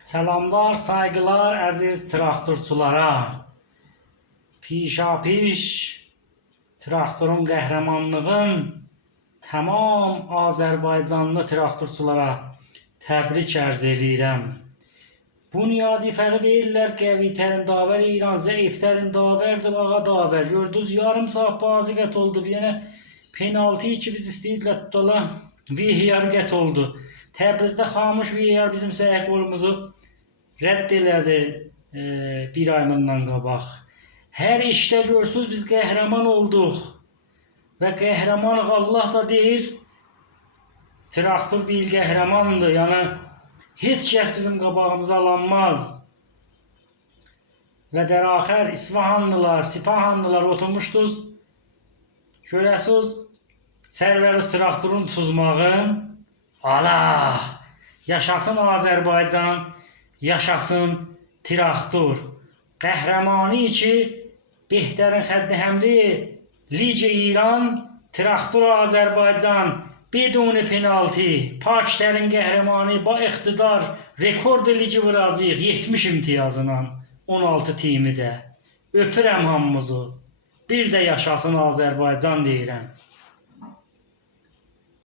Selamlar, saygılar əziz traktorçulara. Pişapiş traktorun qəhrəmanlığın tamam Azərbaycanlı traktorçulara təbrik ərz edirəm. Bunyadi fəqi deyirlər qəvi tərin davər İran, zəif tərin davərdir, ağa davər. Gördünüz, yarım saat bazı qət oldu. Yəni penaltı ki biz istəyirlər tutala VAR qət oldu. Təbrizdə xamış VAR bizim səhək golumuzu rədd elədi bir ay bundan qabaq. Hər işdə görsünüz biz qəhrəman olduq. Və qəhrəmanıq, Allah da deyir, traktor bir qəhrəmandır. Yəni heç kəs bizim qabağımıza alanmaz. Və dəraxər İsfahanlılar, Sipahanlılar oturmuşduz. Görəsiniz, sərvərüz traktorun tuzmağın. Allah! Yaşasın Azərbaycan, yaşasın traktor. Qəhrəmanı ki, Behtərin xəddi həmli, Lice İran, traktor Azərbaycan, beduni penalti, Pakistənin qəhrəmanı, ba iqtidar, rekord lici vuracaq 70 imtiyazla 16 timi də. Öpürəm hamımızı. Bir də yaşasın Azərbaycan deyirəm.